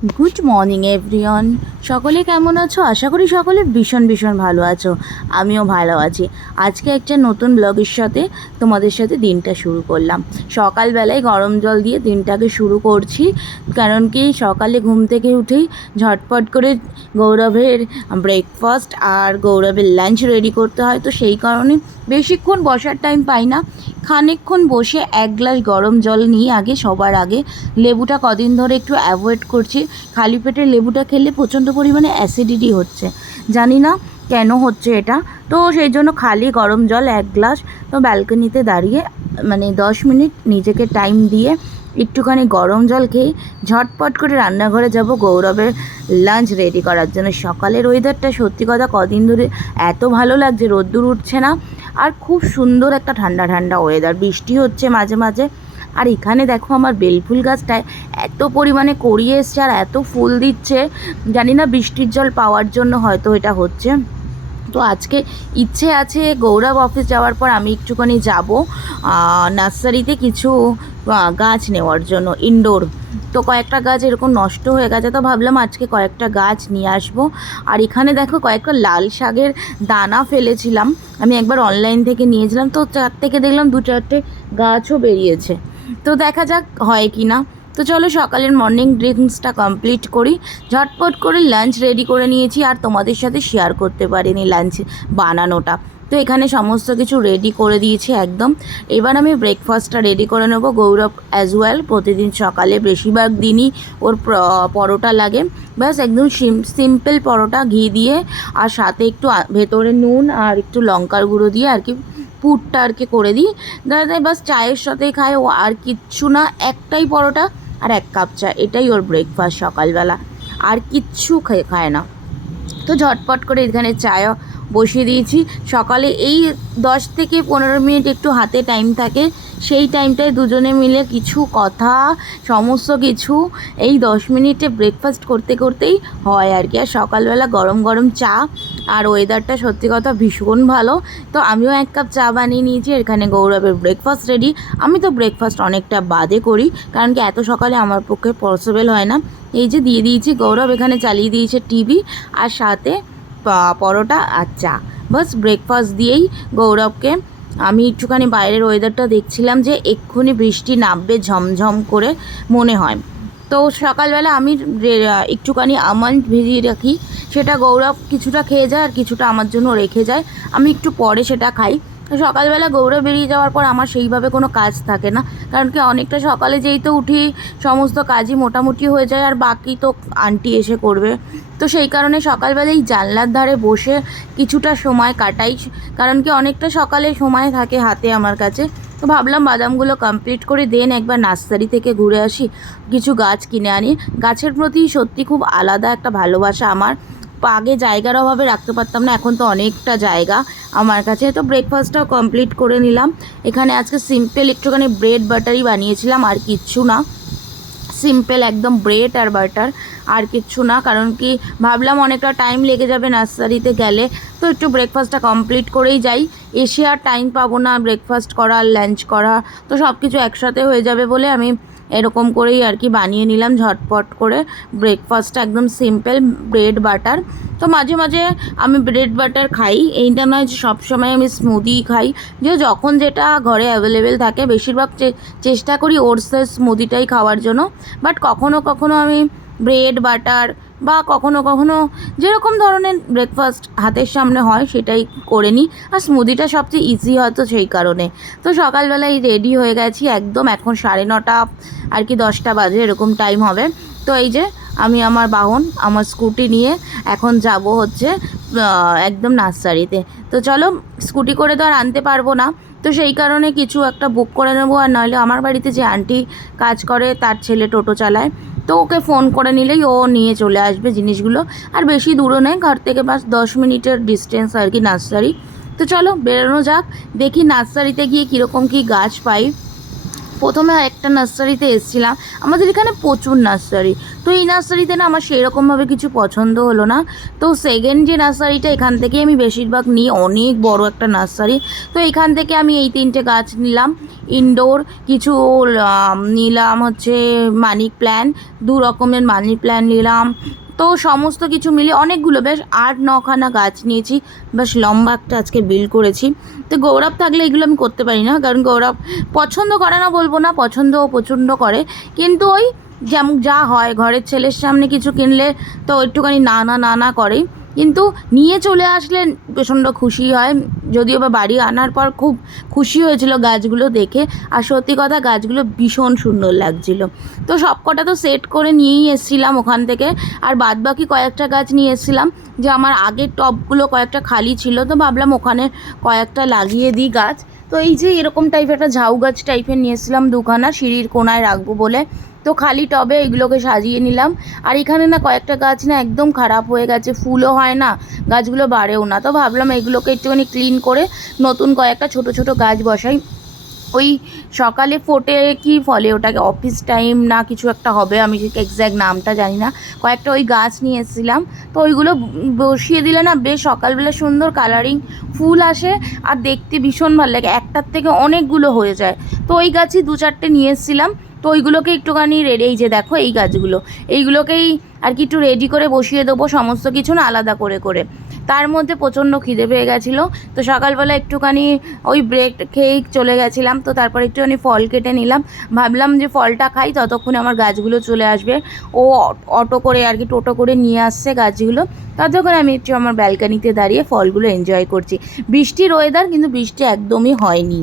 Good morning everyone. সকলে কেমন আছো? আশা করি সকলে ভীষণ ভীষণ ভালো আছো। আমিও ভালো আছি। আজকে একটা নতুন ব্লগের সাথে তোমাদের সাথে দিনটা শুরু করলাম। সকালবেলায় গরম জল দিয়ে দিনটাকে শুরু করছি, কারণ কি সকালে ঘুম থেকে উঠেই ঝটপট করে গৌরবের ব্রেকফাস্ট আর গৌরবের লাঞ্চ রেডি করতে হয়। তো সেই কারণে বেশিক্ষণ বসার টাইম পাই না, খানিকক্ষণ বসে এক গ্লাস গরম জল নিয়ে সবার আগে লেবুটা কদিন ধরে একটু অ্যাভয়েড করছি। খালি পেটে লেবুটা খেলে প্রচণ্ড পরিমাণে অ্যাসিডিটি হচ্ছে, জানি না কেন হচ্ছে এটা। তো সেই জন্য খালি গরম জল এক গ্লাস। তো ব্যালকনিতে দাঁড়িয়ে 10 মিনিট নিজেকে টাইম দিয়ে একটুখানি গরম জল খেয়ে ঝটপট করে রান্নাঘরে যাব গৌরবের লাঞ্চ রেডি করার জন্য। সকালের ওয়েদারটা সত্যি কথা কদিন ধরে এত ভালো লাগছে, রোদ্দুর উঠছে না, আর খুব সুন্দর একটা ঠান্ডা ঠান্ডা ওয়েদার, বৃষ্টি হচ্ছে মাঝে মাঝে। আর এখানে দেখো আমার বেলফুল গাছটায় এত পরিমাণে কড়িয়ে এসছে আর এত ফুল দিচ্ছে, জানি না বৃষ্টির জল পাওয়ার জন্য হয়তো এটা হচ্ছে। তো আজকে ইচ্ছে আছে গৌরব অফিস যাওয়ার পর আমি একটুখানি যাব নার্সারিতে কিছু গাছ নেওয়ার জন্য, ইনডোর। তো কয়েকটা গাছ এরকম নষ্ট হয়ে গেছে, তো ভাবলাম আজকে কয়েকটা গাছ নিয়ে আসবো। আর এখানে দেখো কয়েকটা লাল শাকের দানা ফেলেছিলাম, আমি একবার অনলাইন থেকে নিয়েছিলাম, তো চার থেকে দেখলাম 2-4টে গাছও বেরিয়েছে। তো দেখা যাক হয় কি না। তো চলো সকালের মর্নিং ড্রিঙ্কসটা কমপ্লিট করি। ঝটপট করে লাঞ্চ রেডি করে নিয়েছি, আর তোমাদের সাথে শেয়ার করতে পারিনি লাঞ্চ বানানোটা। তো এখানে সমস্ত কিছু রেডি করে দিয়েছি একদম। এবার আমি ব্রেকফাস্টটা রেডি করে নেবো। গৌরব অ্যাজ ওয়েল প্রতিদিন সকালে বেশিরভাগ দিনই ওর পরোটা লাগে, ব্যাস একদম সিম্পল পরোটা, ঘি দিয়ে আর সাথে একটু ভেতরে নুন আর একটু লঙ্কার গুঁড়ো দিয়ে আর কি পুরটা আর কি করে দিই। দাদা বাস চায়ের সাথেই খায় ও, আর কিচ্ছু না, একটাই পরোটা আর 1 কাপ চা, এটাই ওর ব্রেকফাস্ট সকালবেলা, আর কিচ্ছু খায় না। তো ঝটপট করে এখানে চাও বসিয়ে দিয়েছি। সকালে এই 10 থেকে 15 মিনিট একটু হাতে টাইম থাকে, সেই টাইমটায় দুজনে মিলে কিছু কথা, সমস্ত কিছু এই 10 মিনিটে ব্রেকফাস্ট করতে করতেই হয় আর কি। আর সকালবেলা গরম গরম চা, আর ওয়েদারটা সত্যি কথা ভীষণ ভালো। তো আমিও 1 কাপ চা বানিয়ে নিয়েছি। এখানে গৌরবের ব্রেকফাস্ট রেডি। আমি তো ব্রেকফাস্ট অনেকটা বাদে করি, কারণ কি এত সকালে আমার পক্ষে পসিবল হয় না। এই যে দিয়ে দিয়েছি, গৌরব এখানে চালিয়ে দিয়েছে টিভি, আর সাথে পরোটা আর চা। বাস ব্রেকফাস্ট দিয়েই গৌরবকে আমি একটুখানি বাইরের ওয়েদারটা দেখছিলাম যে এক্ষুনি বৃষ্টি নামবে ঝমঝম করে মনে হয়। তো সকালবেলা আমি একটুখানি আমন্ড ভিজিয়ে রাখি, সেটা গৌরব কিছুটা খেয়ে যায় আর কিছুটা আমার জন্য রেখে যায়, আমি একটু পরে সেটা খাই। সকালবেলা গৌরব বেরিয়ে যাওয়ার পর আমার সেইভাবে কোনো কাজ থাকে না, কারণ কি অনেকটা সকালে যেই তো উঠি সমস্ত কাজই মোটামুটি হয়ে যায়, আর বাকি তো আন্টি এসে করবে। তো সেই কারণে সকালবেলায় জানলার ধারে বসে কিছুটা সময় কাটাই, কারণ কি অনেকটা সকালে সময় থাকে হাতে আমার কাছে। তো ভাবলাম বাদামগুলো কমপ্লিট করে দেন একবার নার্সারি থেকে ঘুরে আসি, কিছু গাছ কিনে আনি। গাছের প্রতি সত্যি খুব আলাদা একটা ভালোবাসা আমার। আগে জায়গার অভাবে রাখতে পারতাম না, এখন তো অনেকটা জায়গা আমার কাছে। তো ব্রেকফাস্টটাও কমপ্লিট করে নিলাম। এখানে আজকে সিম্পল একটুখানি ব্রেড বাটারই বানিয়েছিলাম, আর কিচ্ছু না, সিম্পল একদম ব্রেড আর বাটার, আর কিচ্ছু না। কারণ কি ভাবলাম অনেকটা টাইম লেগে যাবে নার্সারিতে গেলে, তো একটু ব্রেকফাস্টটা কমপ্লিট করেই যাই, এসে আর টাইম পাবো না ব্রেকফাস্ট করা আর লাঞ্চ করা, তো সব কিছু একসাথে হয়ে যাবে বলে আমি এরকম করেই আর কি বানিয়ে নিলাম ঝটপট করে ব্রেকফাস্টটা, একদম সিম্পল ব্রেড বাটার। তো মাঝে মাঝে আমি ব্রেড বাটার খাই, এইটা নয় যে সবসময় আমি স্মুদি খাই, যে যখন যেটা ঘরে অ্যাভেলেবেল থাকে। বেশিরভাগ চেষ্টা করি ওটসের স্মুদিটাই খাওয়ার জন্য, বাট কখনো কখনো আমি ব্রেড বাটার বা কখনো কখনো যেরকম ধরনের ব্রেকফাস্ট হাতের সামনে হয় সেটাই করে নিই। আর স্মুদিটা সবচেয়ে ইজি হয়তো সেই কারণে। তো সকালবেলায় রেডি হয়ে গেছি একদম, এখন 9:30 আর কি 10টা বাজে এরকম টাইম হবে। তো এই যে আমি আমার বাহন, আমার স্কুটি নিয়ে এখন যাব হচ্ছে একদম নার্সারিতে। তো চলো, স্কুটি করে তো আর আনতে পারবো না, তো সেই কারণে কিছু একটা বুক করে নেবো। আর নইলে আমার বাড়িতে যে আন্টি কাজ করে তার ছেলে টোটো চালায়, তো ওকে ফোন করে নিলেই ও নিয়ে চলে আসবে জিনিসগুলো। আর বেশি দূরও নেই, ঘর থেকে বাস 10 মিনিটের ডিস্টেন্স আর কি নার্সারি। তো চলো বেরোনো যাক, দেখি নার্সারিতে গিয়ে কীরকম কী গাছ পাই। প্রথমে একটা নার্সারিতে এসেছিলাম, আমাদের এখানে প্রচুর নার্সারি, তো এই নার্সারিতে না আমার সেরকমভাবে কিছু পছন্দ হলো না। তো সেকেন্ড যে নার্সারিটা, এখান থেকে আমি বেশিরভাগ নিই, অনেক বড় একটা নার্সারি। তো এখান থেকে আমি এই 3টে গাছ নিলাম, ইনডোর কিছু নিলাম হচ্ছে মানি প্ল্যান্ট, 2 রকমের মানি প্ল্যান্ট নিলাম। তো সমস্ত কিছু মিলিয়ে অনেকগুলো, বেশ 8-9খানা গাছ নিয়েছি, বেশ লম্বা একটা আজকে বিল করেছি। তো গৌরব থাকলে এগুলো আমি করতে পারি না, কারণ গৌরব পছন্দ করে না বলবো না, পছন্দও প্রচণ্ড করে, কিন্তু ওই যেমন যা হয় ঘরের ছেলের সামনে কিছু কিনলে তো একটুখানি না না না না করে, কিন্তু নিয়ে চলে আসলে প্রচণ্ড খুশি হয়। যদিও বা বাড়ি আনার পর খুব খুশি হয়েছিল গাছগুলো দেখে, আর সত্যি কথা গাছগুলো ভীষণ সুন্দর লাগছিল। তো সব কটা তো সেট করে নিয়েই এসেছিলাম ওখান থেকে, আর বাদবাকি কয়েকটা গাছ নিয়ে এসেছিলাম, যে আমার আগের টবগুলো কয়েকটা খালি ছিল, তো ভাবলাম ওখানে কয়েকটা লাগিয়ে দিই গাছ। তো এই যে এরকম টাইপের একটা ঝাউ গাছ টাইপের নিয়ে এসেছিলাম 2খানা, সিঁড়ির কোনায় রাখবো বলে। তো খালি টবে এগুলোকে সাজিয়ে নিলাম। আর এখানে না কয়েকটা গাছ না একদম খারাপ হয়ে গেছে, ফুলও হয় না, গাছগুলো বাড়েও না। তো ভাবলাম এগুলোকে একটুখানি ক্লিন করে নতুন কয়েকটা ছোট ছোট গাছ বসাই। ওই সকালে ফোটে কি ফলে ওটাকে, অফিস টাইম না কিছু একটা হবে, আমি এক্স্যাক্ট নামটা জানি না, কয়েকটা ওই গাছ নিয়ে এসেছিলাম। তো ওইগুলো বসিয়ে দিলে না বেশ সকালবেলা সুন্দর কালারিং ফুল আসে, আর দেখতে ভীষণ ভালো লাগে, একটার থেকে অনেকগুলো হয়ে যায়। তো ওই গাছই 2-4টে নিয়ে এসেছিলাম। তো ওইগুলোকে একটুখানি রেডি, এই যে দেখো এই গাছগুলো, এইগুলোকেই আর কি একটু রেডি করে বসিয়ে দেবো, সমস্ত কিছু না আলাদা করে করে। তার মধ্যে প্রচণ্ড খিদে পেয়ে গেছিলো, তো সকালবেলা একটুখানি ওই ব্রেড খেয়েই চলে গেছিলাম। তো তারপর একটুখানি ফল কেটে নিলাম, ভাবলাম যে ফলটা খাই, ততক্ষণে আমার গাছগুলো চলে আসবে। ও অটো করে আর কি, টোটো করে নিয়ে আসছে গাছগুলো, ততক্ষণ আমি একটু আমার ব্যালকানিতে দাঁড়িয়ে ফলগুলো এনজয় করছি। বৃষ্টির ওয়েদার, কিন্তু বৃষ্টি একদমই হয়নি।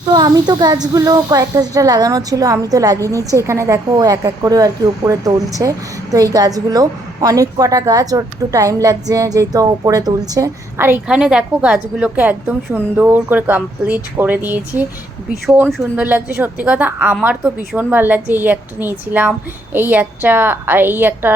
তো আমি তো গাছগুলো কয়েকটা যেটা লাগানো ছিল আমি তো লাগিয়ে নিচ্ছি। এখানে দেখো এক এক করে আর কি উপরে তুলছে। তো এই গাছগুলো অনেক কটা গাছ, ওর একটু টাইম লাগছে যেহেতু ওপরে তুলছে। আর এখানে দেখো গাছগুলোকে একদম সুন্দর করে কমপ্লিট করে দিয়েছি, ভীষণ সুন্দর লাগছে। সত্যি কথা আমার তো ভীষণ ভালো লাগছে। এই একটা নিয়েছিলাম, এই একটা, আর এই একটা,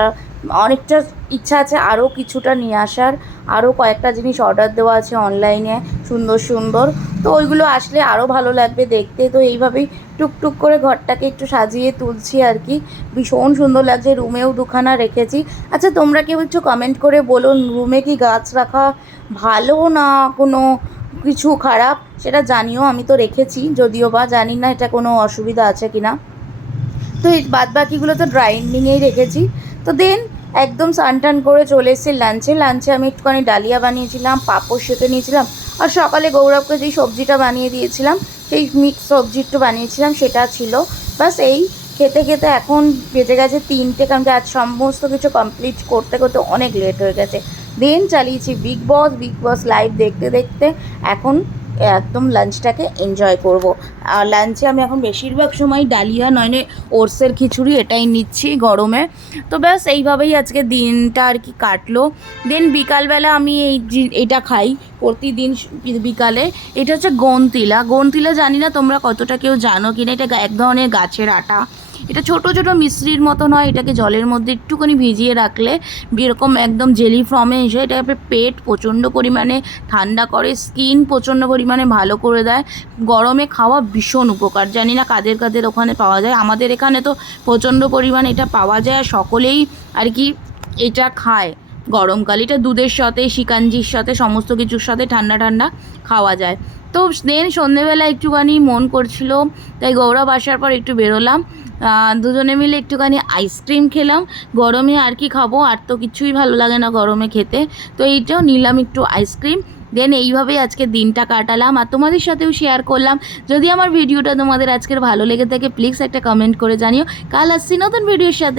অনেকটা ইচ্ছা আছে আরও কিছুটা নিয়ে আসার, আরও কয়েকটা জিনিস অর্ডার দেওয়া আছে অনলাইনে সুন্দর সুন্দর। তো ওইগুলো আসলে আরও ভালো লাগবে দেখতে। তো এইভাবেই টুকটুক করে ঘরটাকে একটু সাজিয়ে তুলছি আর কি, ভীষণ সুন্দর লাগছে। রুমেও 2খানা রেখেছি। আচ্ছা তোমরা কেউ একটু কমেন্ট করে বলুন, রুমে কি গাছ রাখা ভালো না কোনো কিছু খারাপ, সেটা জানিও। আমি তো রেখেছি, যদিও বা জানি না এটা কোনো অসুবিধা আছে কি না। তো এই বাদবাকিগুলো তো ড্রাইনিংয়েই রেখেছি। তো দেন একদম স্নান টান করে চলে এসেছি লাঞ্চে আমি একটুখানি ডালিয়া বানিয়েছিলাম, পাঁপড় সেঁকে নিয়েছিলাম, আর সকালে গৌরবকে যেই সবজিটা বানিয়ে দিয়েছিলাম, সেই মিক্স সবজি একটু বানিয়েছিলাম, সেটা ছিল। বাস এই খেতে খেতে এখন বেজে গেছে 3টে, কারণ কি আজ সমস্ত কিছু কমপ্লিট করতে করতে অনেক লেট হয়ে গেছে। দেন চালিয়েছি বিগ বস লাইভ দেখতে দেখতে এখন একদম লাঞ্চটাকে এনজয় করব। আর লাঞ্চে আমি এখন বেশিরভাগ সময় ডালিয়া নয়নে ওটসের খিচুড়ি এটাই নিচ্ছি গরমে। তো ব্যাস এইভাবেই আজকে দিনটা আর কি কাটলো। দেন বিকালবেলা আমি এটা খাই প্রতিদিন বিকালে। এটা হচ্ছে গন্তিলা, জানি না তোমরা কতটা কেউ জানো কিনা। এটা এক ধরনের গাছের আটা, এটা ছোট ছোট মিশ্রির মতন হয়। এটাকে জলের মধ্যে একটুখানি ভিজিয়ে রাখলে এরকম একদম জেলি ফর্মে এসে, এটা পেট প্রচণ্ড পরিমাণে ঠান্ডা করে, স্কিন প্রচণ্ড পরিমাণে ভালো করে দেয়। গরমে খাওয়া ভীষণ উপকার, জানি না কাদের কাদের ওখানে পাওয়া যায়, আমাদের এখানে তো প্রচণ্ড পরিমাণে এটা পাওয়া যায়, আর সকলেই আর কি এটা খায় গরমকালে। এটা দুধের সাথে, শিকাঞ্জির সাথে, সমস্ত কিছুর সাথে ঠান্ডা ঠান্ডা খাওয়া যায়। তো দেন সন্ধেবেলা একটুখানি মন করছিল, তাই গৌরব আসার পর একটু বেরোলাম, দুজনে মিলে একটুখানি আইসক্রিম খেলাম। গরমে আর কি খাবো, আর তো কিছুই ভালো লাগে না গরমে খেতে। তো এইটাও নিলাম একটু আইসক্রিম। দেন এইভাবেই আজকে দিনটা কাটালাম, আর তোমাদের সাথেও শেয়ার করলাম। যদি আমার ভিডিওটা তোমাদের আজকের ভালো লেগে থাকে প্লিজ একটা কমেন্ট করে জানিও। কাল আসছি নতুন ভিডিওর সাথে।